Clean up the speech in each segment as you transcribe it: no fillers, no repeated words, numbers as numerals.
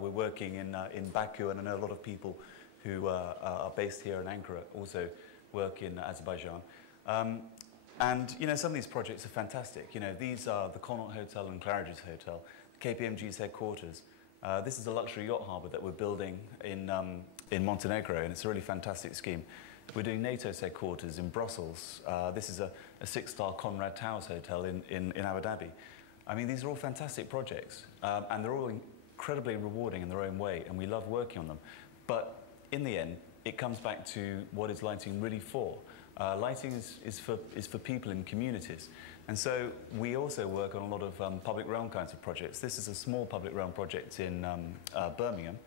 We're working in Baku, and I know a lot of people who are based here in Ankara also work in Azerbaijan. And, you know, some of these projects are fantastic. You know, these are the Connaught Hotel and Claridge's Hotel, KPMG's headquarters. This is a luxury yacht harbour that we're building in Montenegro, and it's a really fantastic scheme. We're doing NATO's headquarters in Brussels. This is a 6-star Conrad Towers Hotel in Abu Dhabi. I mean, these are all fantastic projects, and they're all incredibly rewarding in their own way, and we love working on them. But in the end, it comes back to what is lighting really for. Lighting is for people in communities. And so we also work on a lot of public realm kinds of projects. This is a small public realm project in Birmingham.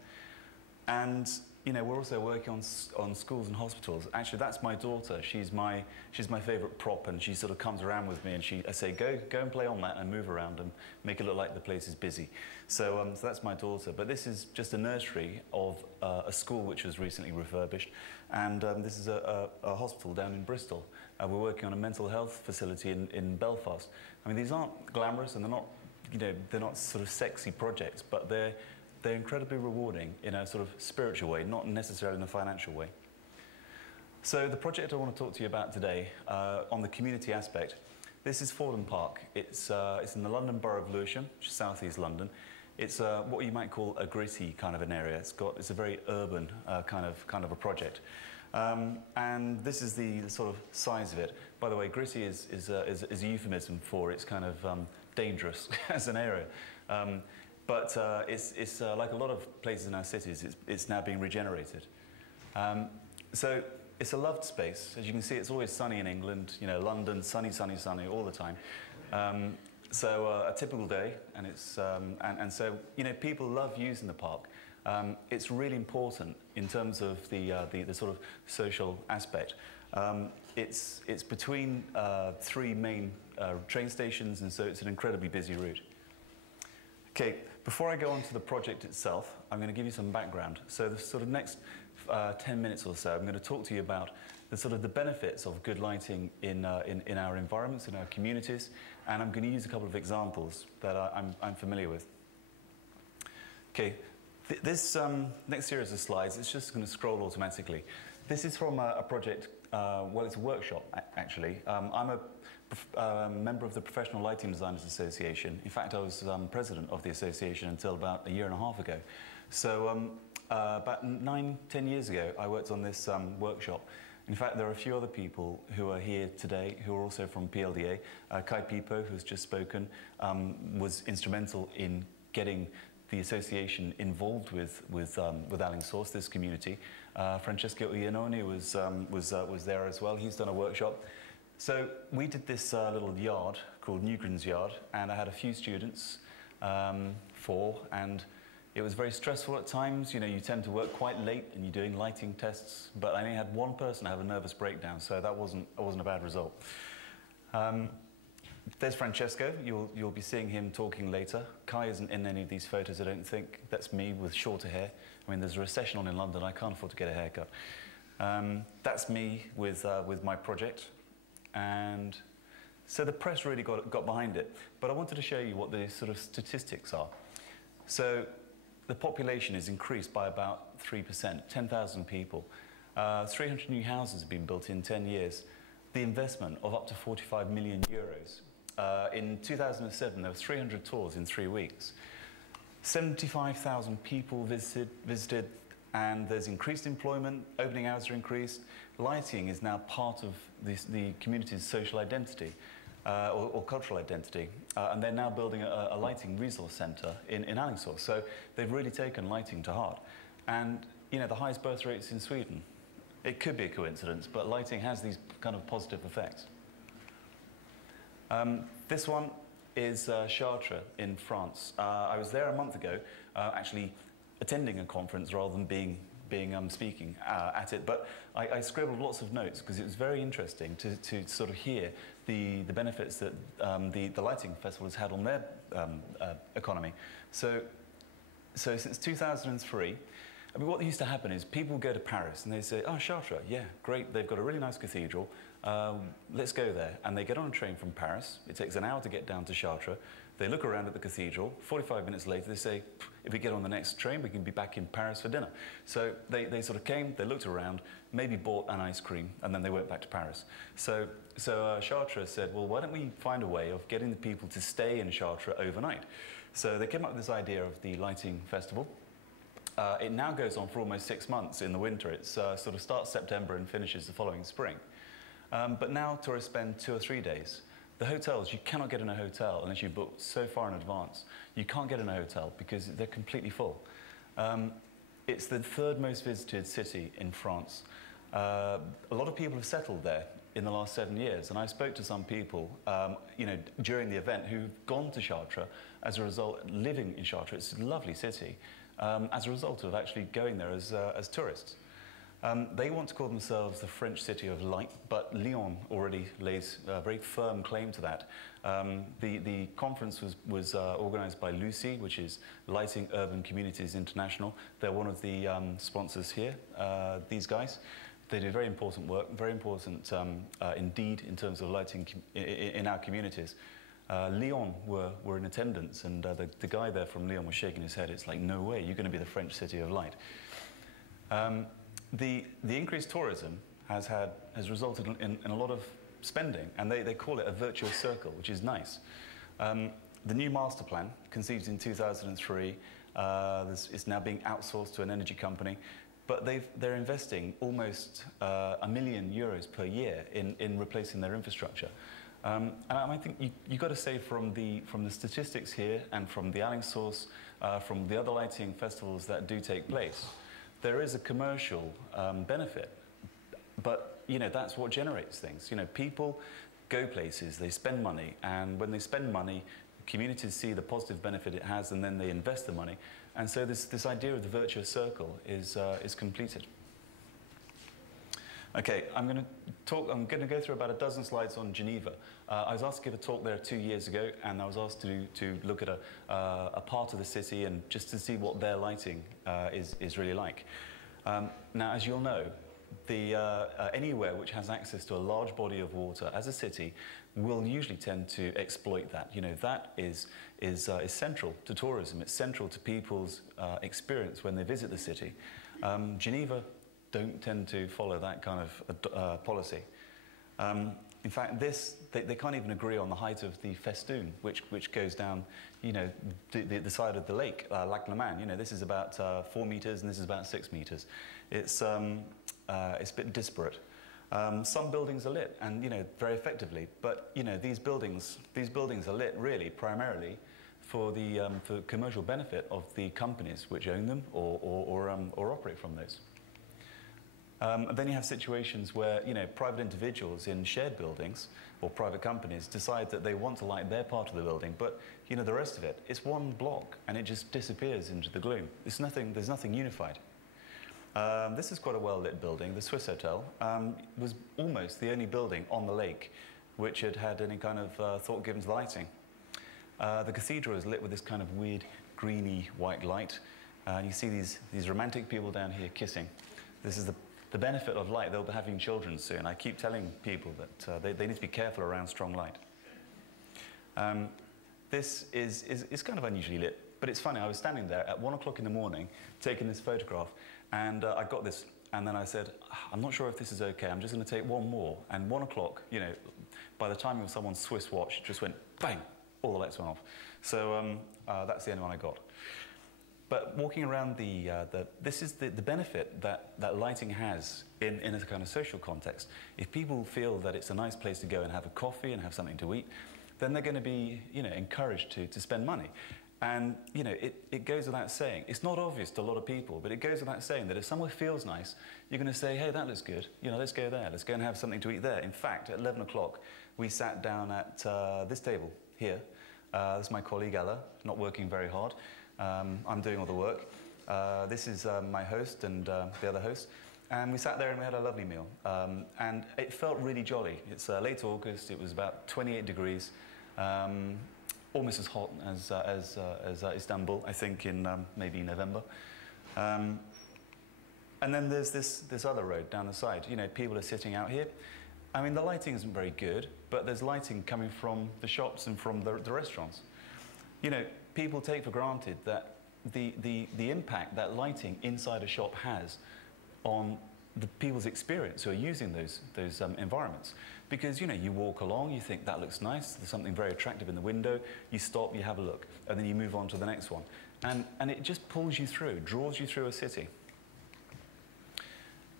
And, you know, we're also working on schools and hospitals. Actually, that's my daughter. She's my favourite prop, and she sort of comes around with me, and I say, go and play on that and move around and make it look like the place is busy. So, so that's my daughter. But this is just a nursery of a school which was recently refurbished, and this is a hospital down in Bristol. We're working on a mental health facility in Belfast. I mean, these aren't glamorous, and they're not, you know, they're not sort of sexy projects, but they're incredibly rewarding in a sort of spiritual way, not necessarily in a financial way. So the project I want to talk to you about today, on the community aspect, this is Fordham Park. It's in the London Borough of Lewisham, which is southeast London. It's what you might call a gritty kind of an area. It's a very urban kind of a project. And this is the sort of size of it. By the way, gritty is a euphemism for it's kind of dangerous as an area. But it's like a lot of places in our cities, it's now being regenerated. So it's a loved space. As you can see, it's always sunny in England. You know, London, sunny, sunny, sunny all the time. So a typical day, and it's and so, you know, people love using the park. It's really important in terms of the sort of social aspect. It's between 3 main train stations, and so it's an incredibly busy route. Okay, before I go on to the project itself, I'm going to give you some background. So the sort of next 10 minutes or so, I'm going to talk to you about the benefits of good lighting in our environments, in our communities, and I'm going to use a couple of examples that I'm familiar with. Okay, this next series of slides, it's just going to scroll automatically. This is from a project, well, it's a workshop, actually. I'm a member of the Professional Lighting Designers Association. In fact, I was president of the association until about a year and a half ago. So about 9, 10 years ago, I worked on this workshop. In fact, there are a few other people who are here today who are also from PLDA. Kai Pipo, who's just spoken, was instrumental in getting the association involved with Alingsås, this community. Francesco Iannone was there as well. He's done a workshop. So we did this little yard called Newgran's Yard, and I had a few students, 4, and it was very stressful at times. You know, you tend to work quite late and you're doing lighting tests, but I only had one person have a nervous breakdown, so that wasn't a bad result. There's Francesco. You'll be seeing him talking later. Kai isn't in any of these photos, I don't think. That's me with shorter hair. I mean, there's a recession on in London. I can't afford to get a haircut. That's me with my project. And so the press really got behind it. But I wanted to show you what the sort of statistics are. So the population is increased by about 3%, 10,000 people. 300 new houses have been built in 10 years. The investment of up to 45 million euros. In 2007, there were 300 tours in 3 weeks. 75,000 people visited, and there's increased employment, opening hours are increased. Lighting is now part of the community's social identity, or cultural identity, and they're now building a lighting resource centre in Alingsås. So they've really taken lighting to heart. And, you know, the highest birth rates in Sweden. It could be a coincidence, but lighting has these kind of positive effects. This one is Chartres in France. I was there a month ago, actually attending a conference rather than speaking at it, but I scribbled lots of notes because it was very interesting to sort of hear the benefits that the lighting festival has had on their economy. So since 2003, I mean, what used to happen is people go to Paris and they say, oh, Chartres, yeah, great, they've got a really nice cathedral, let's go there. And they get on a train from Paris. It takes an hour to get down to Chartres. They look around at the cathedral. 45 minutes later, they say, if we get on the next train, we can be back in Paris for dinner. So they sort of came, they looked around, maybe bought an ice cream, and then they went back to Paris. So Chartres said, well, why don't we find a way of getting the people to stay in Chartres overnight? So they came up with this idea of the lighting festival. It now goes on for almost 6 months in the winter. It sort of starts September and finishes the following spring. But now tourists spend 2 or 3 days. The hotels, you cannot get in a hotel unless you book so far in advance. You can't get in a hotel because they're completely full. It's the 3rd most visited city in France. A lot of people have settled there in the last 7 years, and I spoke to some people, during the event who've gone to Chartres as a result, living in Chartres. It's a lovely city, as a result of actually going there as tourists. They want to call themselves the French city of light, but Lyon already lays a very firm claim to that. The conference was organized by Lucy, which is Lighting Urban Communities International. They're one of the sponsors here, these guys. They do very important work, very important indeed in terms of lighting in our communities. Lyon were in attendance, and the guy there from Lyon was shaking his head. It's like, no way, you're going to be the French city of light. The increased tourism has resulted in a lot of spending, and they call it a virtuous circle, which is nice. The new master plan, conceived in 2003, is now being outsourced to an energy company, but they're investing almost €1 million per year in replacing their infrastructure. And I think you've got to say from the statistics here and from the Alling source, from the other lighting festivals that do take place, there is a commercial benefit, but that's what generates things. People go places, they spend money, and when they spend money, communities see the positive benefit it has, and then they invest the money, and so this idea of the virtuous circle is completed. Okay, I'm going to go through about a dozen slides on Geneva. I was asked to give a talk there 2 years ago, and I was asked to look at a part of the city and just to see what their lighting is really like. Now, as you'll know, anywhere which has access to a large body of water as a city will usually tend to exploit that. That is central to tourism. It's central to people's experience when they visit the city. Geneva don't tend to follow that kind of policy. In fact, they can't even agree on the height of the festoon, which goes down, the side of the lake, Lac Le Mans. This is about 4 meters, and this is about 6 meters. It's a bit disparate. Some buildings are lit, and very effectively, but these buildings are lit really primarily for the commercial benefit of the companies which own them or operate from those. And then you have situations where private individuals in shared buildings or private companies decide that they want to light their part of the building, but the rest of it, it's one block and it just disappears into the gloom. There's nothing unified. This is quite a well-lit building. The Swiss Hotel was almost the only building on the lake which had any kind of thought given to lighting. The cathedral is lit with this kind of weird greeny white light. You see these romantic people down here kissing. This is the benefit of light. They'll be having children soon. I keep telling people that they need to be careful around strong light. This is kind of unusually lit, but it's funny. I was standing there at 1 o'clock in the morning taking this photograph, and I got this, and then I said, I'm not sure if this is okay. I'm just going to take one more. And 1 o'clock, by the time of someone's Swiss watch, it just went bang, all the lights went off. So that's the only one I got. But walking around this is the benefit that lighting has in a kind of social context. If people feel that it's a nice place to go and have a coffee and have something to eat, then they're going to be encouraged to spend money. And it goes without saying. It's not obvious to a lot of people, but it goes without saying that if somewhere feels nice, you're going to say, hey, that looks good. Let's go there. Let's go and have something to eat there. In fact, at 11 o'clock, we sat down at this table here. This is my colleague Ella, not working very hard. I'm doing all the work. This is my host and the other host. And we sat there and we had a lovely meal. And it felt really jolly. It's late August. It was about 28 degrees. Almost as hot as Istanbul, I think, in maybe November. And then there's this other road down the side. People are sitting out here. I mean, the lighting isn't very good, but there's lighting coming from the shops and from the restaurants. You know, people take for granted that the impact that lighting inside a shop has on the people's experience who are using those environments. Because, you know, you walk along, you think that looks nice, there's something very attractive in the window, you stop, you have a look, and then you move on to the next one. And it just pulls you through, draws you through a city.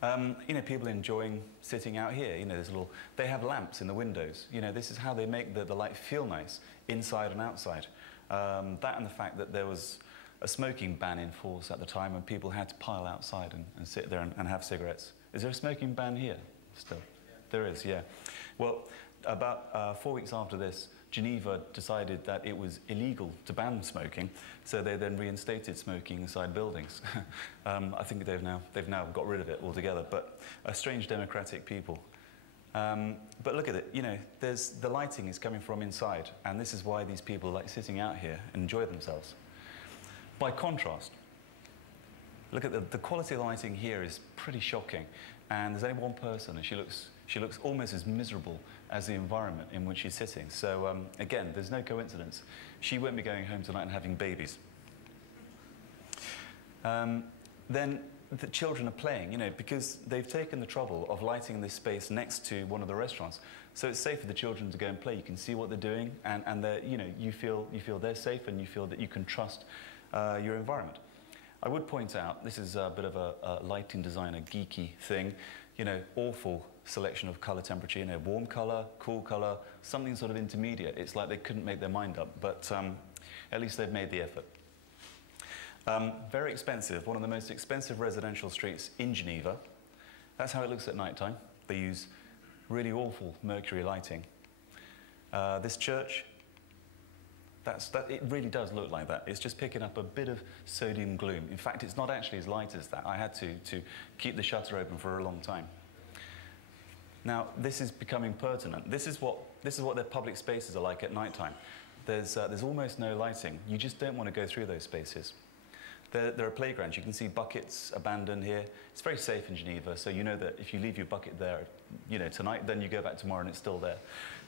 You know, people enjoying sitting out here, you know, they have lamps in the windows. You know, this is how they make the light feel nice, inside and outside. That and the fact that there was a smoking ban in force at the time when people had to pile outside and sit there and have cigarettes. Is there a smoking ban here still? Yeah. There is, yeah. Well, about 4 weeks after this, Geneva decided that it was illegal to ban smoking, so they then reinstated smoking inside buildings. I think they've now got rid of it altogether, but a strange democratic people. But look at it, you know, the lighting is coming from inside, and this is why these people like sitting out here and enjoy themselves. By contrast, look at the quality of the lighting here is pretty shocking, and there's only one person, and she looks almost as miserable as the environment in which she's sitting. So again, there's no coincidence. She won't be going home tonight and having babies. Then the children are playing, you know, because they've taken the trouble of lighting this space next to one of the restaurants. So it's safe for the children to go and play. You can see what they're doing, and they're, you know, you feel they're safe, and you feel that you can trust your environment. I would point out, this is a bit of a lighting designer geeky thing, you know, awful selection of color temperature, you know, warm color, cool color, something sort of intermediate. It's like they couldn't make their mind up, but at least they've made the effort. Very expensive, one of the most expensive residential streets in Geneva. That's how it looks at night time. They use really awful mercury lighting. This church, it really does look like that. It's just picking up a bit of sodium gloom. In fact, it's not actually as light as that. I had to keep the shutter open for a long time. Now, this is becoming pertinent. This is what their public spaces are like at night time. There's almost no lighting. You just don't want to go through those spaces. There are playgrounds. You can see buckets abandoned here. It's very safe in Geneva, so you know that if you leave your bucket there, you know, tonight, then you go back tomorrow and it's still there.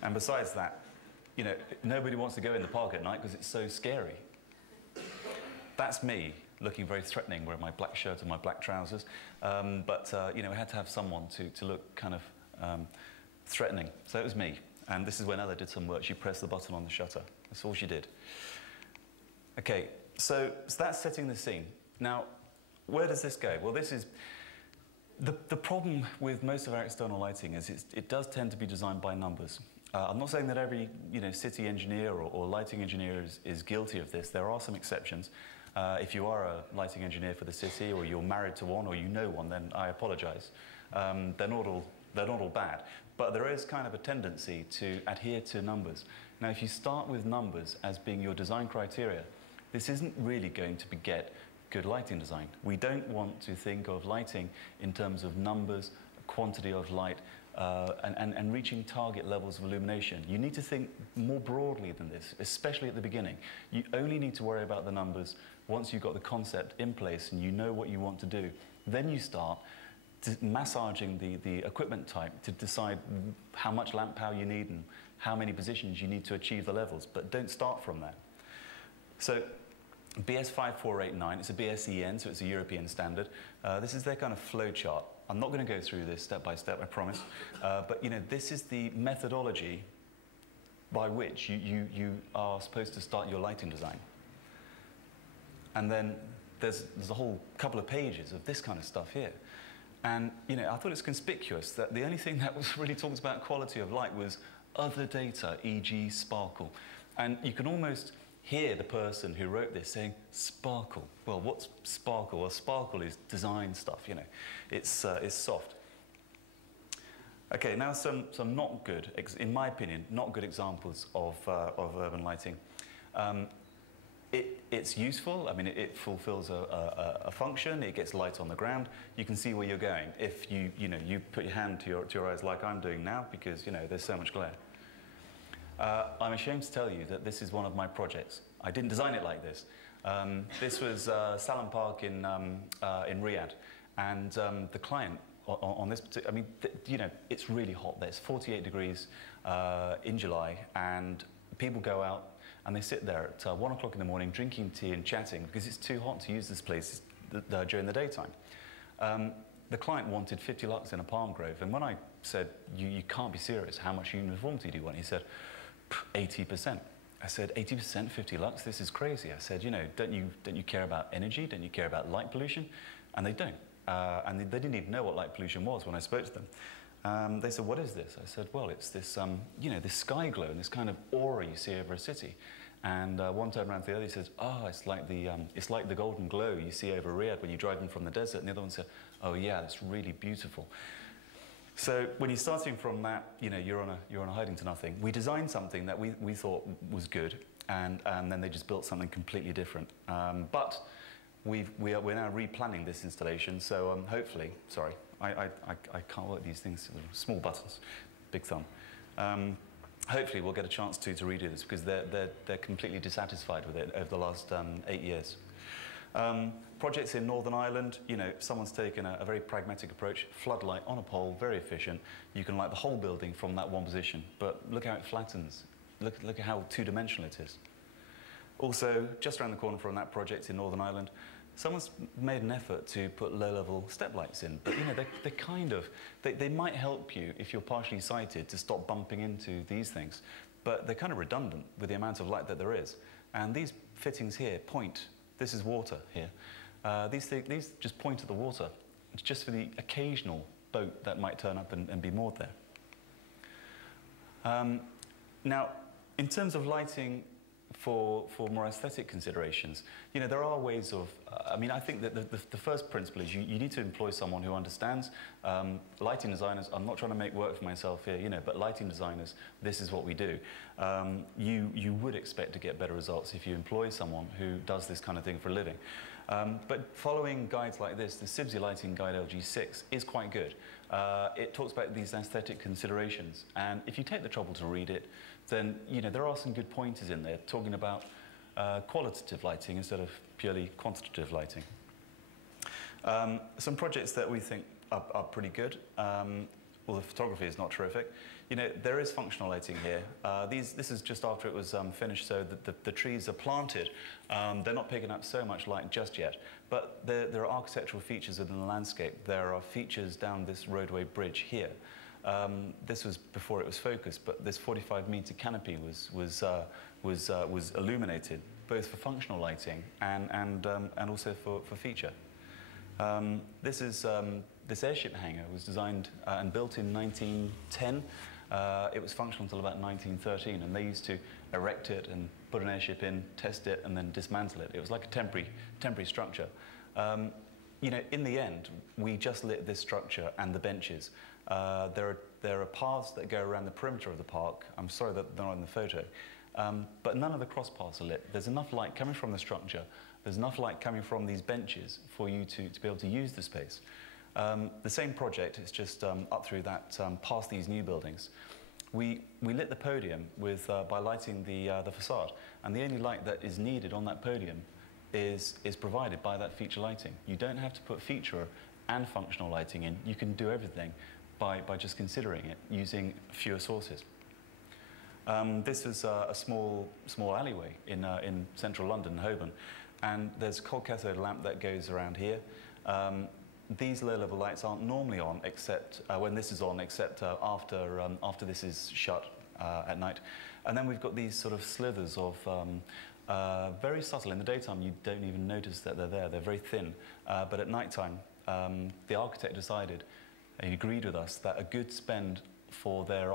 And besides that, you know, nobody wants to go in the park at night because it's so scary. That's me, looking very threatening, wearing my black shirt and my black trousers. You know, we had to have someone to look kind of threatening. So it was me. And this is when Ella did some work. She pressed the button on the shutter. That's all she did. Okay. So that's setting the scene. Now, where does this go? Well, this is the problem with most of our external lighting is it does tend to be designed by numbers. I'm not saying that every city engineer or lighting engineer is guilty of this. There are some exceptions. If you are a lighting engineer for the city, or you're married to one, or you know one, then I apologise. They're not all bad. But there is kind of a tendency to adhere to numbers. Now, if you start with numbers as being your design criteria, this isn't really going to beget good lighting design. We don't want to think of lighting in terms of numbers, quantity of light, and reaching target levels of illumination. You need to think more broadly than this, especially at the beginning. You only need to worry about the numbers once you've got the concept in place and you know what you want to do. Then you start massaging the equipment type to decide how much lamp power you need and how many positions you need to achieve the levels, but don't start from there. So BS 5489, it's a BSEN, so it's a European standard. This is their kind of flow chart. I'm not going to go through this step by step, I promise. But you know, this is the methodology by which you are supposed to start your lighting design. And then there's a whole couple of pages of this kind of stuff here. And you know, I thought it's conspicuous that the only thing that was really talked about quality of light was other data, e.g. sparkle. And you can almost hear the person who wrote this saying, sparkle. Well, what's sparkle? Well, sparkle is design stuff, you know. It's soft. Okay, now some not good, in my opinion, not good examples of urban lighting. It's useful. I mean, it fulfills a function. It gets light on the ground. You can see where you're going if you put your hand to your eyes like I'm doing now, because you know there's so much glare. I'm ashamed to tell you that this is one of my projects. I didn't design it like this. This was Salon Park in Riyadh, and the client on this particular, I mean, you know, it's really hot there. It's 48 degrees in July, and people go out and they sit there at 1 o'clock in the morning drinking tea and chatting because it's too hot to use this place during the daytime. The client wanted 50 lux in a palm grove, and when I said, you can't be serious, how much uniformity do you want? He said, 80%. I said, 80%, 50 lux, this is crazy. I said, you know, don't you care about energy? Don't you care about light pollution? And they don't. And they didn't even know what light pollution was when I spoke to them. They said, what is this? I said, well, it's this, you know, this sky glow and this kind of aura you see over a city. And one turned around to the other, he said, oh, it's like the golden glow you see over Riyadh when you drive in from the desert. And the other one said, oh yeah, that's really beautiful. So when you're starting from that, you know, you're on a hiding to nothing. We designed something that we thought was good, and then they just built something completely different. But we're now replanning this installation, so hopefully, sorry, I can't work these things, small buttons, big thumb. Hopefully we'll get a chance to redo this, because they're completely dissatisfied with it over the last 8 years. Projects in Northern Ireland, you know, someone's taken a very pragmatic approach, floodlight on a pole, very efficient. You can light the whole building from that one position, but look how it flattens. Look at how two-dimensional it is. Also, just around the corner from that project in Northern Ireland, someone's made an effort to put low-level step lights in, but you know, they're kind of, they might help you if you're partially sighted to stop bumping into these things, but they're kind of redundant with the amount of light that there is. And these fittings here point, this is water here, these just point at the water. It's just for the occasional boat that might turn up and be moored there. Now, in terms of lighting for more aesthetic considerations, you know, there are ways of, I mean, I think that the first principle is you need to employ someone who understands. Lighting designers, I'm not trying to make work for myself here, you know, but lighting designers, this is what we do. You would expect to get better results if you employ someone who does this kind of thing for a living. But following guides like this, the CIBSE Lighting Guide LG6 is quite good. It talks about these aesthetic considerations, and if you take the trouble to read it, then you know there are some good pointers in there talking about qualitative lighting instead of purely quantitative lighting. Some projects that we think are pretty good. Well, the photography is not terrific. You know, there is functional lighting here. This is just after it was finished, so that the trees are planted. They're not picking up so much light just yet, but there are architectural features within the landscape. There are features down this roadway bridge here. This was before it was focused, but this 45-meter canopy was illuminated, both for functional lighting and also for feature. This airship hangar was designed and built in 1910. It was functional until about 1913, and they used to erect it and put an airship in, test it, and then dismantle it. It was like a temporary structure. You know, in the end, we just lit this structure and the benches. There are paths that go around the perimeter of the park. I'm sorry that they're not in the photo. But none of the cross paths are lit. There's enough light coming from the structure. There's enough light coming from these benches for you to be able to use the space. The same project, it's just up through that, past these new buildings. We lit the podium by lighting the facade, and the only light that is needed on that podium is provided by that feature lighting. You don't have to put feature and functional lighting in. You can do everything by just considering it using fewer sources. This is a small alleyway in central London, Holborn, and there's a cold cathode lamp that goes around here. These low-level lights aren't normally on, except when this is on, except after this is shut at night. And then we've got these sort of slithers of very subtle. In the daytime, you don't even notice that they're there. They're very thin. But at nighttime, the architect decided, he agreed with us, that a good spend for their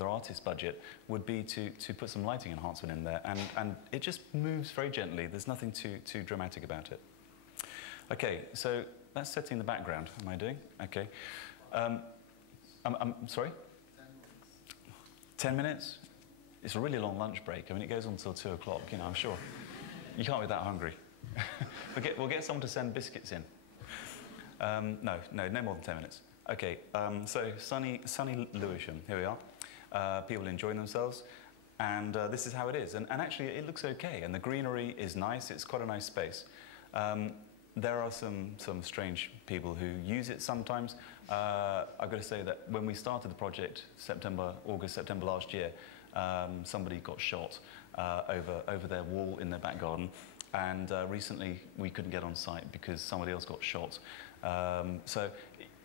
artist budget would be to put some lighting enhancement in there, and it just moves very gently. There's nothing too dramatic about it. Okay, so that's setting the background. Am I doing? Okay. I'm sorry? 10 minutes? It's a really long lunch break. I mean, it goes on until 2 o'clock, you know, I'm sure. You can't be that hungry. We'll get someone to send biscuits in. No more than 10 minutes. Okay, so sunny Lewisham, here we are. People enjoying themselves, and this is how it is. And actually, it looks okay, and the greenery is nice. It's quite a nice space. There are some strange people who use it sometimes. I've got to say that when we started the project, August, September last year, somebody got shot over their wall in their back garden, and recently we couldn't get on site because somebody else got shot. So,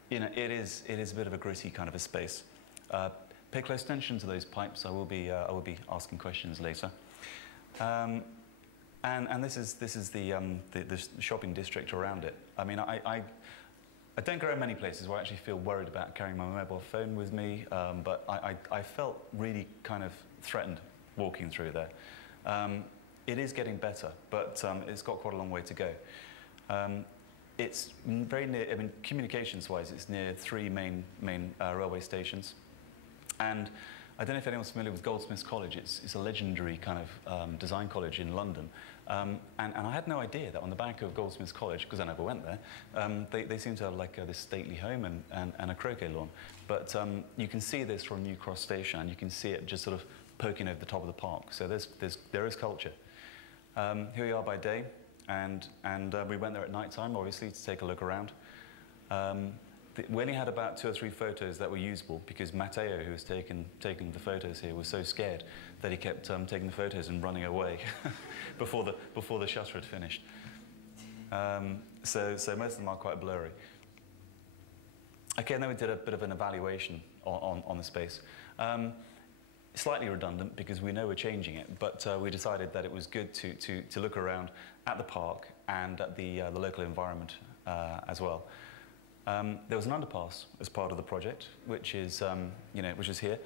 you know, it is a bit of a gritty kind of a space. Pay close attention to those pipes. I will be asking questions later. And this is the shopping district around it. I mean, I don't go around many places where I actually feel worried about carrying my mobile phone with me, but I felt really kind of threatened walking through there. It is getting better, but it's got quite a long way to go. It's very near, I mean, communications-wise, it's near 3 main railway stations. And I don't know if anyone's familiar with Goldsmiths College. It's a legendary kind of design college in London. And I had no idea that on the back of Goldsmiths College, because I never went there, they seem to have like this stately home and a croquet lawn. But you can see this from New Cross Station, and you can see it just sort of poking over the top of the park. So there is culture. Here we are by day, and we went there at night time, obviously, to take a look around. We only had about 2 or 3 photos that were usable because Matteo, who was taking the photos here, was so scared that he kept taking the photos and running away before the shutter had finished. So most of them are quite blurry. Okay, and then we did a bit of an evaluation on the space. Slightly redundant because we know we're changing it, but we decided that it was good to look around at the park and at the local environment as well. There was an underpass as part of the project, which is which is here.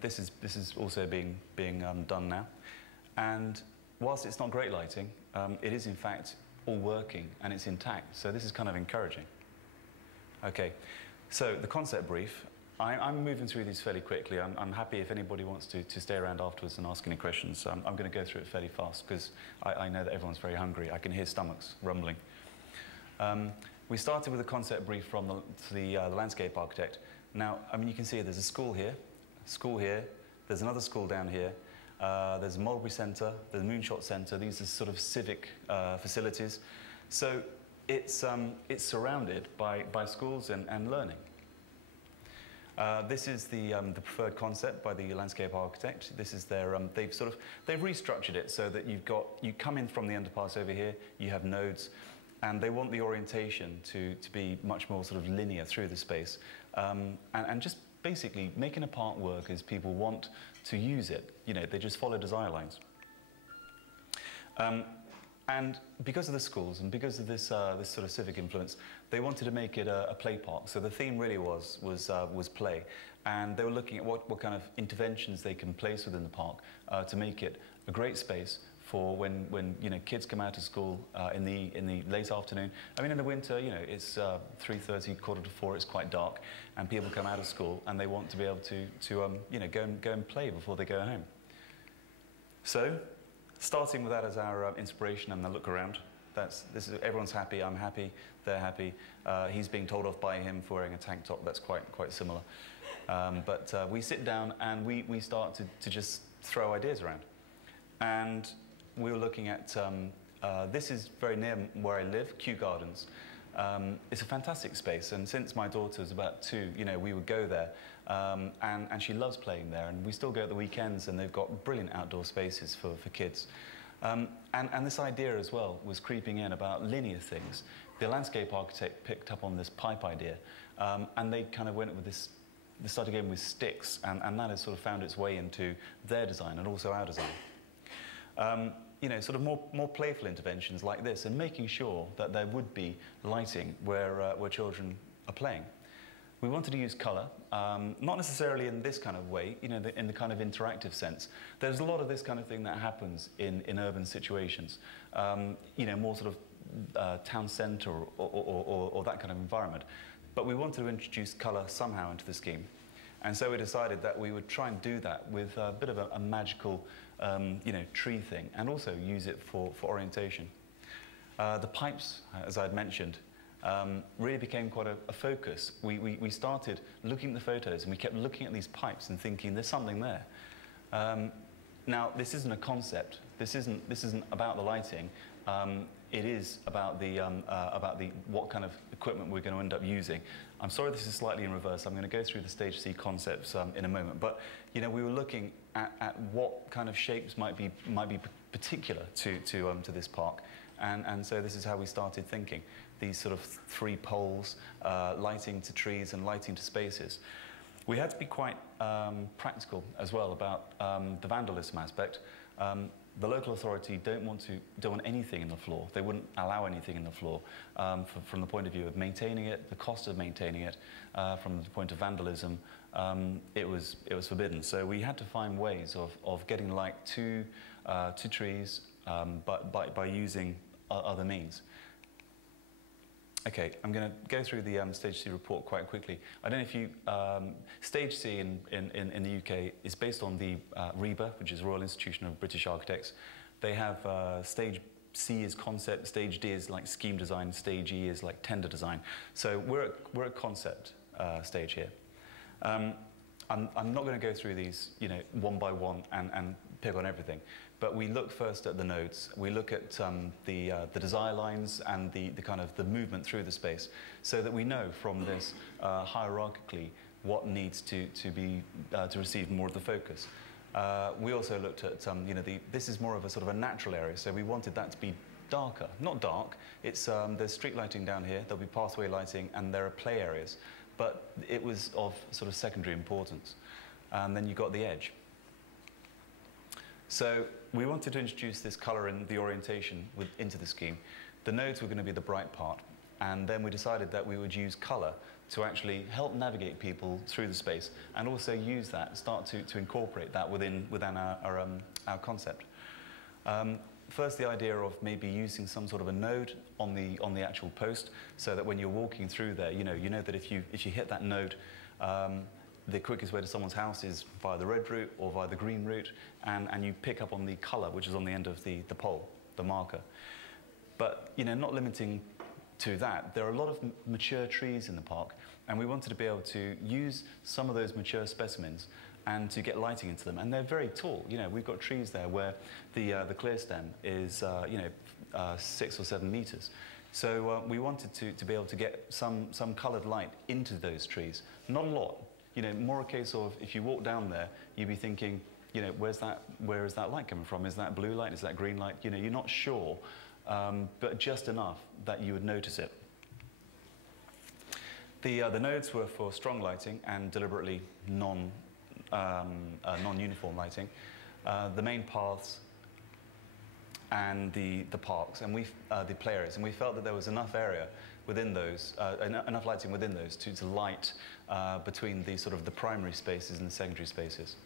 This is also being done now, and whilst it's not great lighting, it is in fact all working and it's intact. So this is kind of encouraging. Okay, so the concept brief. I'm moving through these fairly quickly. I'm happy if anybody wants to stay around afterwards and ask any questions. I'm going to go through it fairly fast because I know that everyone's very hungry. I can hear stomachs rumbling. We started with a concept brief from the landscape architect. Now, I mean, you can see there's a school here, there's another school down here, there's a Mulberry Centre, there's a Moonshot Centre. These are sort of civic facilities. So it's surrounded by schools and learning. This is the preferred concept by the landscape architect. This is their they've restructured it so that you come in from the underpass over here, you have nodes, and they want the orientation to be much more sort of linear through the space, and just basically making a park work as people want to use it. You know, they just follow desire lines. And because of the schools and because of this sort of civic influence, they wanted to make it a play park. So the theme really was play, and they were looking at what kind of interventions they can place within the park to make it a great space for when you know kids come out of school in the late afternoon. I mean, in the winter, you know, it's 3:30, 3:45. It's quite dark, and people come out of school and they want to be able to you know go and play before they go home. So, starting with that as our inspiration and the look around. Everyone's happy. I'm happy. They're happy. He's being told off by him for wearing a tank top. That's quite similar. But we sit down and we start to just throw ideas around. And we were looking at, this is very near where I live, Kew Gardens. It's a fantastic space, and since my daughter was about 2, you know, we would go there, and she loves playing there, and we still go at the weekends, and they've got brilliant outdoor spaces for kids. And this idea as well was creeping in about linear things. The landscape architect picked up on this pipe idea, and they kind of went with this. They started going with sticks, and that has sort of found its way into their design and also our design. You know, sort of more playful interventions like this, and making sure that there would be lighting where children are playing. We wanted to use colour, not necessarily in this kind of way, you know, in the kind of interactive sense. There's a lot of this kind of thing that happens in urban situations, you know, more sort of town centre or that kind of environment. But we wanted to introduce colour somehow into the scheme. And so we decided that we would try and do that with a bit of a magical, you know, tree thing, and also use it for orientation. The pipes, as I had mentioned, really became quite a focus. We started looking at the photos, and we kept looking at these pipes and thinking, there's something there. Now, this isn't a concept. This isn't about the lighting. It is about what kind of equipment we're going to end up using. I'm sorry this is slightly in reverse. I'm going to go through the stage C concepts in a moment. But you know, we were looking at what kind of shapes might be particular to this park. And so this is how we started thinking. These sort of three poles, lighting to trees and lighting to spaces. We had to be quite practical as well about the vandalism aspect. The local authority don't want anything in the floor. They wouldn't allow anything in the floor from the point of view of maintaining it, the cost of maintaining it, from the point of vandalism. It was forbidden. So we had to find ways of getting light to trees, but by using other means. Okay, I'm going to go through the Stage C report quite quickly. I don't know if you... Stage C in the UK is based on the RIBA, which is Royal Institution of British Architects. They have Stage C is concept, Stage D is like scheme design, Stage E is like tender design. So we're at concept stage here. I'm not going to go through these, one by one and pick on everything. But we look first at the nodes. We look at the desire lines and the kind of the movement through the space, so that we know from this hierarchically what needs to receive more of the focus. We also looked at this is more of a sort of a natural area, so we wanted that to be darker, not dark. It's there's street lighting down here. There'll be pathway lighting, and there are play areas. But it was of sort of secondary importance. And then you got the edge. So we wanted to introduce this colour and the orientation into the scheme. The nodes were going to be the bright part, and then we decided that we would use colour to actually help navigate people through the space, and also use that, start to incorporate that within our concept. First, the idea of maybe using some sort of a node on the actual post, so that when you're walking through there, you know that if you hit that node, the quickest way to someone's house is via the red route or via the green route, and you pick up on the colour, which is on the end of the pole, the marker. But not limiting to that, there are a lot of mature trees in the park, and we wanted to be able to use some of those mature specimens and to get lighting into them. And they're very tall. We've got trees there where the clear stem is 6 or 7 meters. So we wanted to be able to get some coloured light into those trees. Not a lot. More a case of, if you walk down there, you'd be thinking, where is that light coming from? Is that blue light? Is that green light? You're not sure, but just enough that you would notice it. The nodes were for strong lighting and deliberately non-uniform lighting. The main paths and the parks and the play areas, and we felt that there was enough area within those, enough lighting within those to light between the sort of the primary spaces and the secondary spaces.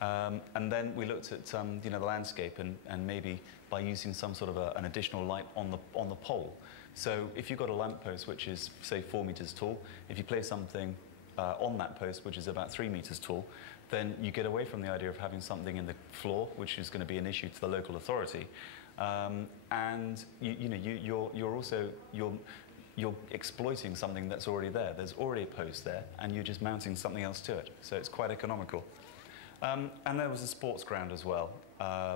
And then we looked at the landscape and maybe by using some sort of an additional light on the pole. So if you've got a lamppost which is, say, 4 meters tall, if you place something on that post which is about 3 meters tall, then you get away from the idea of having something in the floor, which is going to be an issue to the local authority, and you're exploiting something that's already there. There's already a post there, and you're just mounting something else to it. So it's quite economical. And there was a sports ground as well,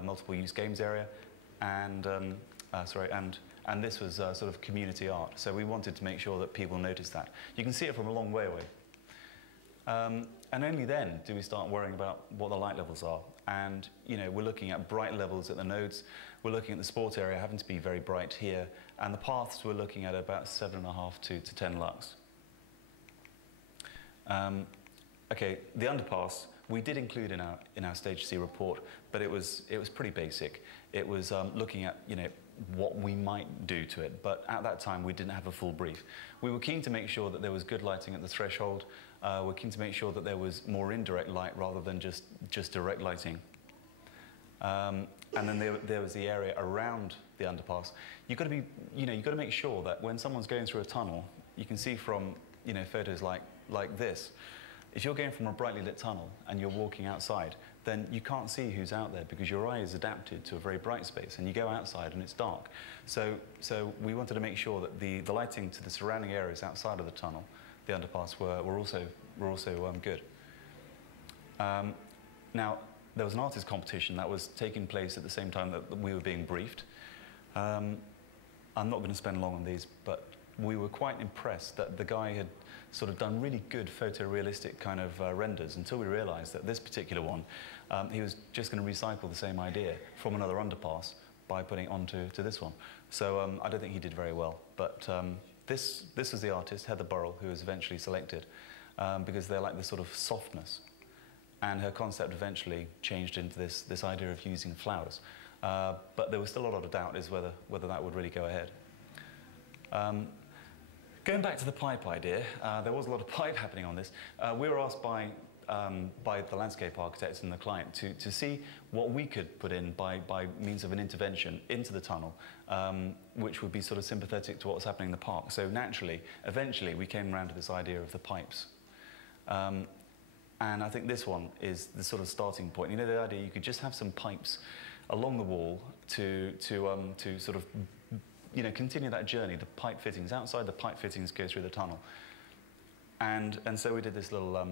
multiple use games area, and this was sort of community art. So we wanted to make sure that people noticed that. You can see it from a long way away. And only then do we start worrying about what the light levels are. And we're looking at bright levels at the nodes. We're looking at the sports area having to be very bright here, and the paths we're looking at about 7.5 to 10 lux. Okay, the underpass we did include in our Stage C report, but it was pretty basic. It was looking at what we might do to it, but at that time we didn't have a full brief. We were keen to make sure that there was good lighting at the threshold. We're keen to make sure that there was more indirect light rather than just direct lighting. And then there was the area around the underpass. You've got to make sure that when someone's going through a tunnel, you can see from photos like this. If you're going from a brightly lit tunnel and you're walking outside, then you can't see who's out there because your eye is adapted to a very bright space, and you go outside and it's dark. So we wanted to make sure that the lighting to the surrounding areas outside of the tunnel, the underpass, were also good. Now, there was an artist competition that was taking place at the same time that we were being briefed. I'm not going to spend long on these, but we were quite impressed that the guy had sort of done really good photorealistic kind of renders until we realized that this particular one, he was just going to recycle the same idea from another underpass by putting it onto this one. So I don't think he did very well. But this was the artist, Heather Burrell, who was eventually selected because they like this sort of softness. And her concept eventually changed into this idea of using flowers. But there was still a lot of doubt as whether that would really go ahead. Going back to the pipe idea, there was a lot of pipe happening on this. We were asked by the landscape architects and the client to see what we could put in by means of an intervention into the tunnel, which would be sort of sympathetic to what was happening in the park. So naturally, eventually, we came around to this idea of the pipes. And I think this one is the sort of starting point. You know, the idea you could just have some pipes along the wall to sort of, you know, continue that journey. The pipe fittings outside, the pipe fittings go through the tunnel. And so we did this little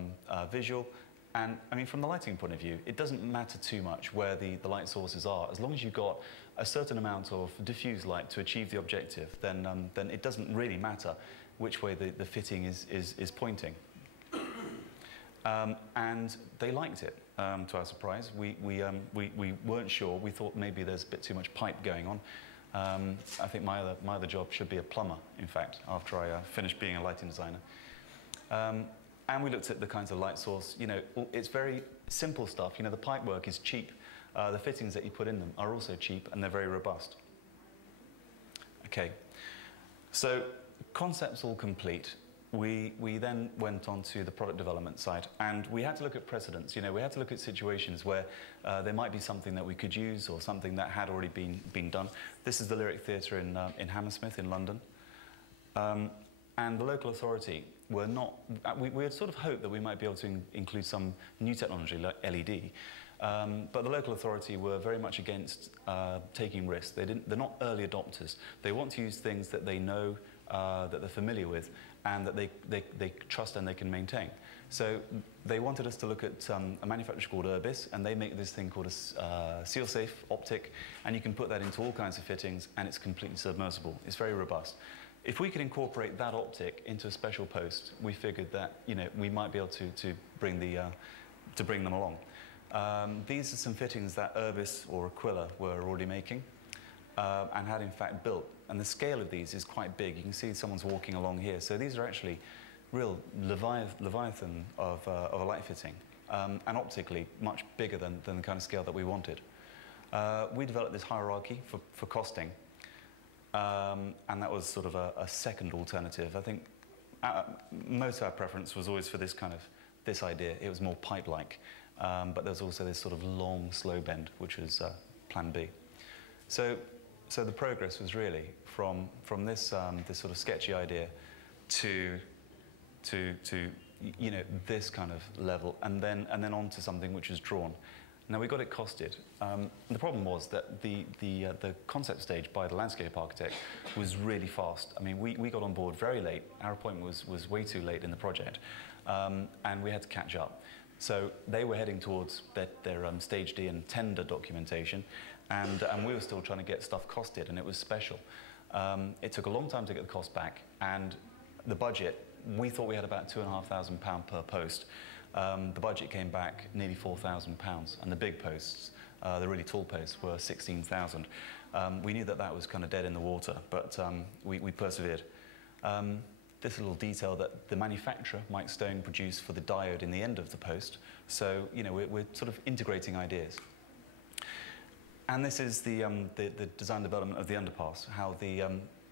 visual. And I mean, from the lighting point of view, it doesn't matter too much where the light sources are. As long as you've got a certain amount of diffuse light to achieve the objective, then it doesn't really matter which way the fitting is pointing. And they liked it, to our surprise. We weren't sure. We thought maybe there's a bit too much pipe going on. I think my other job should be a plumber, in fact, after I finished being a lighting designer. And we looked at the kinds of light source. You know, it's very simple stuff. You know, the pipe work is cheap. The fittings that you put in them are also cheap, and they're very robust. Okay, so concepts all complete. We then went on to the product development side, and we had to look at precedents. You know, we had to look at situations where there might be something that we could use or something that had already been done. This is the Lyric Theatre in Hammersmith in London. And the local authority were not... We had sort of hoped that we might be able to include some new technology like LED, but the local authority were very much against taking risks. They're not early adopters. They want to use things that they know, that they're familiar with, and that they trust and they can maintain. So they wanted us to look at a manufacturer called Urbis, and they make this thing called a seal-safe optic, and you can put that into all kinds of fittings, and it's completely submersible. It's very robust. If we could incorporate that optic into a special post, we figured that, you know, we might be able to bring them along. These are some fittings that Urbis or Aquila were already making and had in fact built. And the scale of these is quite big. You can see someone's walking along here. So these are actually real leviathan of a light fitting, and optically much bigger than the kind of scale that we wanted. We developed this hierarchy for costing. And that was sort of a second alternative. I think most of our preference was always for this idea. It was more pipe-like, but there's also this sort of long, slow bend, which was Plan B. So the progress was really from this sort of sketchy idea to you know, this kind of level, and then on to something which is drawn. Now, we got it costed. The problem was that the concept stage by the landscape architect was really fast. I mean, we got on board very late. Our appointment was way too late in the project, and we had to catch up. So they were heading towards their stage D and tender documentation, and we were still trying to get stuff costed, and it was special. It took a long time to get the cost back, and the budget, we thought we had about £2,500 per post. The budget came back nearly £4,000, and the big posts, the really tall posts, were 16,000. We knew that was kind of dead in the water, but we persevered. This little detail that the manufacturer, Mike Stone, produced for the diode in the end of the post. So, you know, we're sort of integrating ideas. And this is the design development of the underpass, how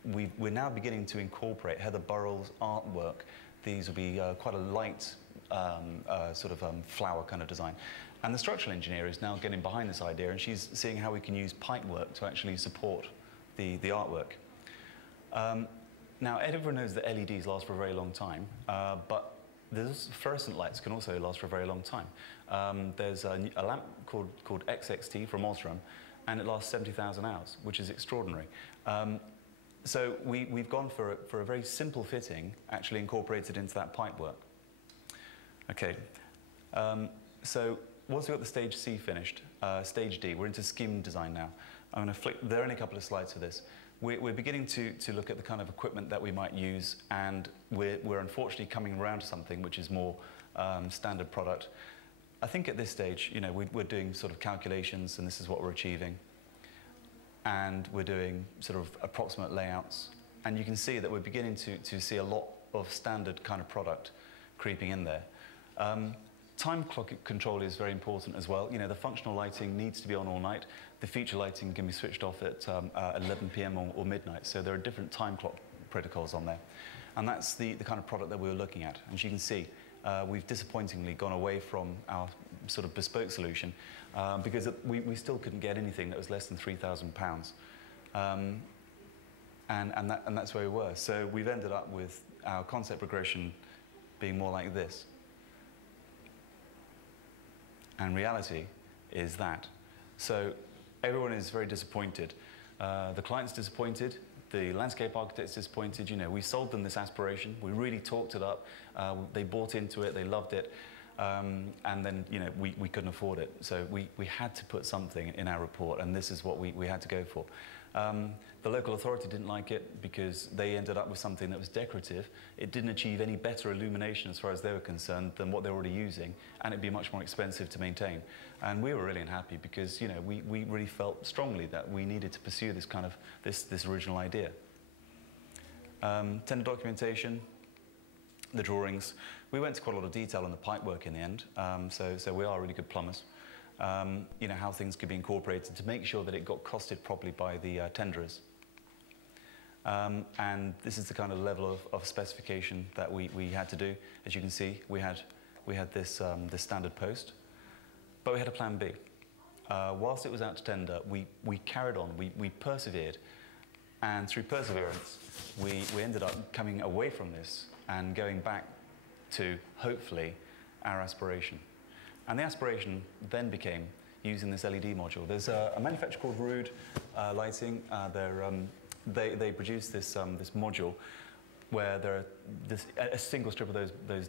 we're now beginning to incorporate Heather Burrell's artwork. These will be quite a light flower kind of design. And the structural engineer is now getting behind this idea, and she's seeing how we can use pipe work to actually support the artwork. Now, everyone knows that LEDs last for a very long time, but those fluorescent lights can also last for a very long time. There's a lamp called XXT from Osram, and it lasts 70,000 hours, which is extraordinary. So we've gone for a very simple fitting, actually incorporated into that pipe work. Okay, so once we've got the stage C finished, stage D, we're into skim design now. I'm going to flick, there are only a couple of slides for this. We're beginning to look at the kind of equipment that we might use, and we're unfortunately coming around to something which is more standard product. I think at this stage, you know, we're doing sort of calculations, and this is what we're achieving. And we're doing sort of approximate layouts. And you can see that we're beginning to see a lot of standard kind of product creeping in there. Time clock control is very important as well. You know, the functional lighting needs to be on all night. The feature lighting can be switched off at 11 p.m. or midnight. So there are different time clock protocols on there. And that's the kind of product that we were looking at. And as you can see, we've disappointingly gone away from our sort of bespoke solution because we still couldn't get anything that was less than £3,000. And that's where we were. So we've ended up with our concept progression being more like this. And reality is that. So everyone is very disappointed. The client's disappointed. The landscape architect's disappointed. You know, we sold them this aspiration. We really talked it up. They bought into it. They loved it. And then, you know, we couldn't afford it. So we had to put something in our report, and this is what we had to go for. The local authority didn't like it because they ended up with something that was decorative. It didn't achieve any better illumination as far as they were concerned than what they were already using, and it'd be much more expensive to maintain. And we were really unhappy because, you know, we really felt strongly that we needed to pursue this kind of, this original idea. Tender documentation, the drawings. We went to quite a lot of detail on the pipework in the end, so we are really good plumbers. You know, how things could be incorporated to make sure that it got costed properly by the tenderers. And this is the kind of level of specification that we had to do. As you can see, we had this standard post, but we had a plan B. Whilst it was out to tender, we carried on, we persevered, and through perseverance, we ended up coming away from this and going back to, hopefully, our aspiration. And the aspiration then became using this LED module. There's a manufacturer called Rude Lighting. They produce this module where there are a single strip of those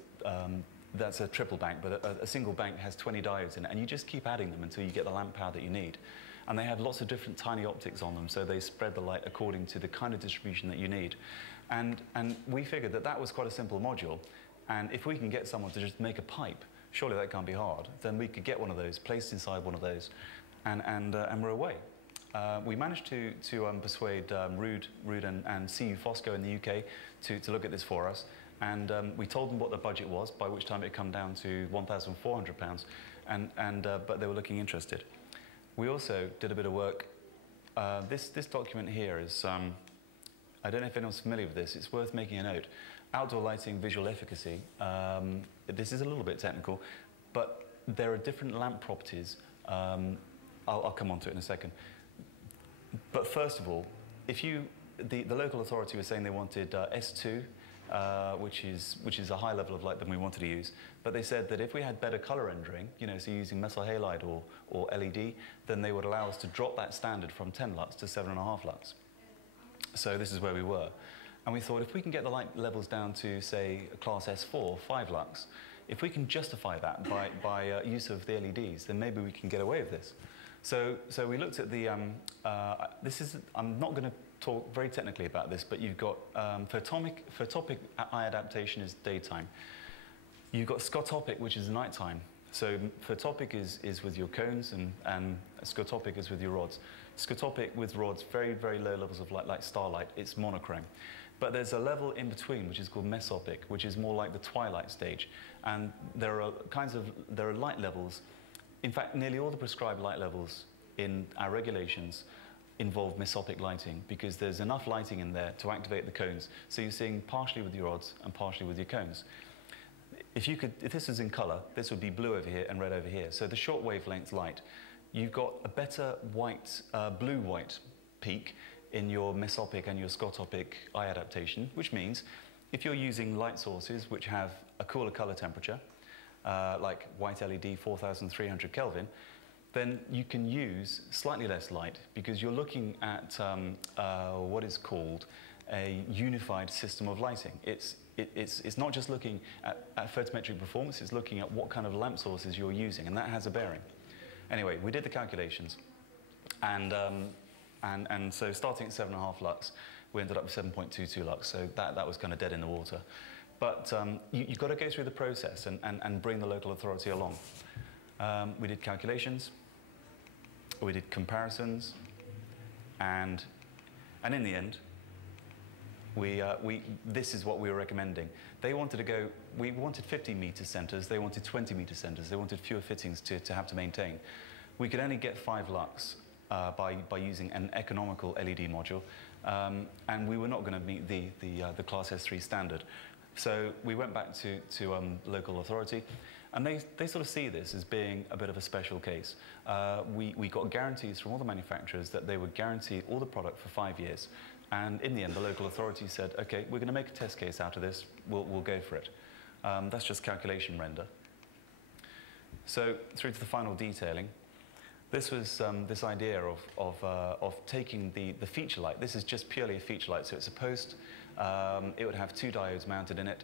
that's a triple bank, but a single bank has 20 diodes in it, and you just keep adding them until you get the lamp power that you need. And they have lots of different tiny optics on them, so they spread the light according to the kind of distribution that you need. And we figured that that was quite a simple module, and if we can get someone to just make a pipe, surely that can't be hard, then we could get one of those, placed inside one of those, and we're away. We managed to persuade Rude and CU Fosco in the UK to look at this for us, and we told them what the budget was, by which time it had come down to £1,400, but they were looking interested. We also did a bit of work. This document here is, I don't know if anyone's familiar with this, it's worth making a note. Outdoor lighting, visual efficacy. This is a little bit technical, but there are different lamp properties. I'll come on to it in a second. But first of all, if the local authority was saying they wanted S2, which is a high level of light than we wanted to use, but they said that if we had better color rendering, you know, so using metal halide or LED, then they would allow us to drop that standard from 10 lux to 7.5 lux. So this is where we were. And we thought if we can get the light levels down to, say, a class S4, 5 lux, if we can justify that by use of the LEDs, then maybe we can get away with this. So we looked at the, I'm not going to talk very technically about this, but you've got photopic eye adaptation is daytime. You've got scotopic, which is nighttime. So photopic is with your cones, and scotopic is with your rods. Scotopic with rods, very, very low levels of light, like starlight, it's monochrome. But there's a level in between, which is called mesopic, which is more like the twilight stage. And there are light levels. In fact, nearly all the prescribed light levels in our regulations involve mesopic lighting, because there's enough lighting in there to activate the cones. So you're seeing partially with your rods and partially with your cones. If this was in color, this would be blue over here and red over here. So the short wavelength light, you've got a better white, blue-white peak in your mesopic and your scotopic eye adaptation, which means if you're using light sources which have a cooler color temperature, like white LED 4300 Kelvin, then you can use slightly less light, because you're looking at what is called a unified system of lighting. It's not just looking at photometric performance, it's looking at what kind of lamp sources you're using, and that has a bearing. Anyway, we did the calculations, and And so starting at 7.5 lux, we ended up with 7.22 lux, so that was kind of dead in the water. But you've got to go through the process and bring the local authority along. We did calculations, we did comparisons, and in the end, this is what we were recommending. They wanted to go, we wanted 50-meter centres, they wanted 20-meter centres, they wanted fewer fittings to have to maintain. We could only get 5 lux by using an economical LED module, and we were not going to meet the Class S3 standard. So we went back to local authority, and they sort of see this as being a bit of a special case. We got guarantees from all the manufacturers that they would guarantee all the product for 5 years. And in the end, the local authority said, OK, we're going to make a test case out of this. We'll go for it. That's just calculation render. So through to the final detailing. This was this idea of taking the feature light. This is just purely a feature light. So it's a post. It would have 2 diodes mounted in it.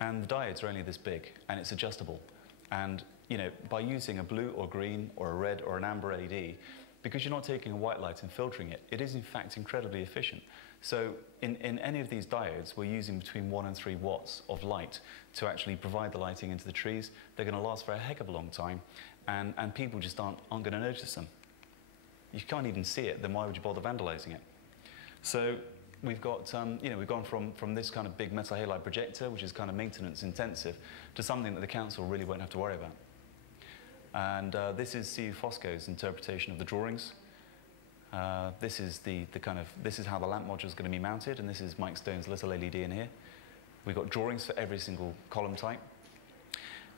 And the diodes are only this big, and it's adjustable. And by using a blue or green or a red or an amber LED, because you're not taking a white light and filtering it, it is in fact incredibly efficient. So in any of these diodes, we're using between 1 and 3 watts of light to actually provide the lighting into the trees. They're going to last for a heck of a long time, and people just aren't going to notice them. You can't even see it, then why would you bother vandalizing it? So we've got, we've gone from this kind of big metal halide projector, which is kind of maintenance intensive, to something that the council really won't have to worry about. And this is CU Fosco's interpretation of the drawings. This is this is how the lamp module is going to be mounted, and this is Mike Stone's little LED in here. We've got drawings for every single column type.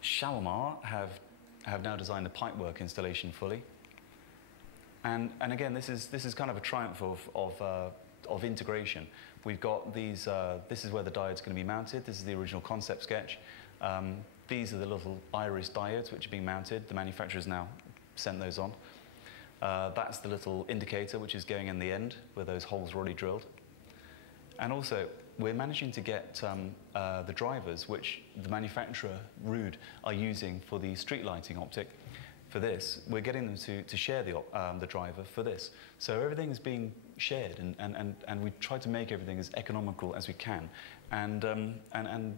Shalimar have now designed the pipework installation fully. And again, this is kind of a triumph of integration. We've got these. This is where the diode's going to be mounted. This is the original concept sketch. These are the little iris diodes which are being mounted. The manufacturer's now sent those on. That's the little indicator which is going in the end where those holes are already drilled. And also, we're managing to get the drivers which the manufacturer, Rude, are using for the street lighting optic. For this, we're getting them to share the driver for this. So everything is being shared, and we try to make everything as economical as we can. And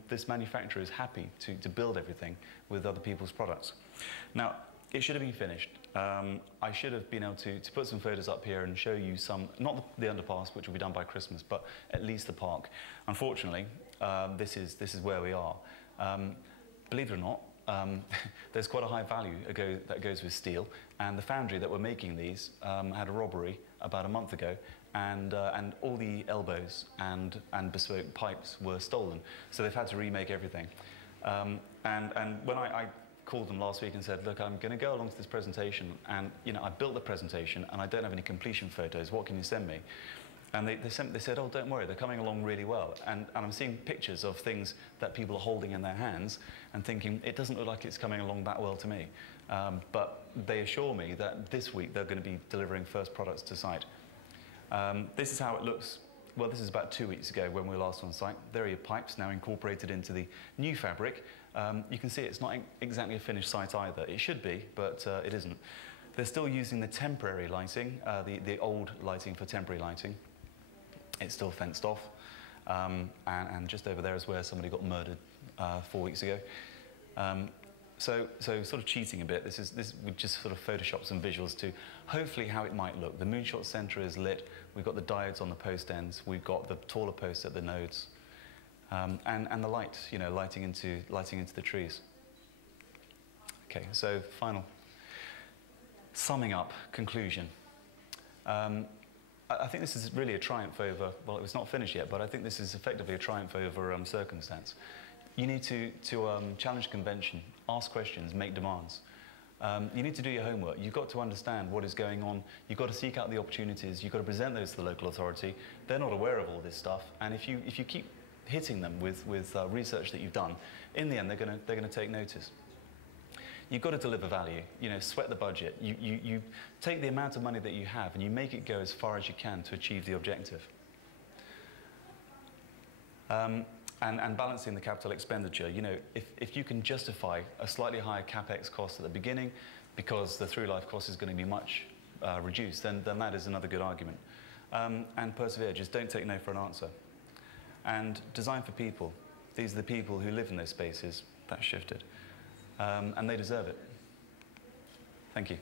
this manufacturer is happy to build everything with other people's products. Now, it should have been finished. I should have been able to put some photos up here and show you some, not the underpass, which will be done by Christmas, but at least the park. Unfortunately, this is where we are. Believe it or not, there's quite a high value that goes with steel, and the foundry that were making these had a robbery about a month ago, and all the elbows and bespoke pipes were stolen, so they've had to remake everything. And when I called them last week and said, look, I'm going to go along to this presentation, and I built the presentation and I don't have any completion photos, what can you send me? And they said, oh, don't worry, they're coming along really well. And I'm seeing pictures of things that people are holding in their hands and thinking, it doesn't look like it's coming along that well to me. But they assure me that this week they're going to be delivering first products to site. This is how it looks. Well, this is about 2 weeks ago when we were last on site. There are your pipes now incorporated into the new fabric. You can see it's not exactly a finished site either. It should be, but it isn't. They're still using the temporary lighting, the old lighting for temporary lighting. It's still fenced off, and just over there is where somebody got murdered 4 weeks ago. So sort of cheating a bit. We just sort of photoshopped some visuals to hopefully how it might look. The moonshot center is lit. We've got the diodes on the post ends. We've got the taller posts at the nodes, and the light, lighting into the trees. Okay, so final summing up, conclusion. I think this is really a triumph over, well, it's not finished yet, but I think this is effectively a triumph over circumstance. You need to challenge convention, ask questions, make demands. You need to do your homework. You've got to understand what is going on. You've got to seek out the opportunities. You've got to present those to the local authority. They're not aware of all this stuff, and if you keep hitting them with research that you've done, in the end they're going to take notice. You've got to deliver value. Sweat the budget. You take the amount of money that you have and you make it go as far as you can to achieve the objective. And balancing the capital expenditure. If you can justify a slightly higher capex cost at the beginning, because the through life cost is going to be much reduced, then that is another good argument. And persevere, just don't take no for an answer. And design for people. These are the people who live in those spaces. That's shifted. And they deserve it. Thank you.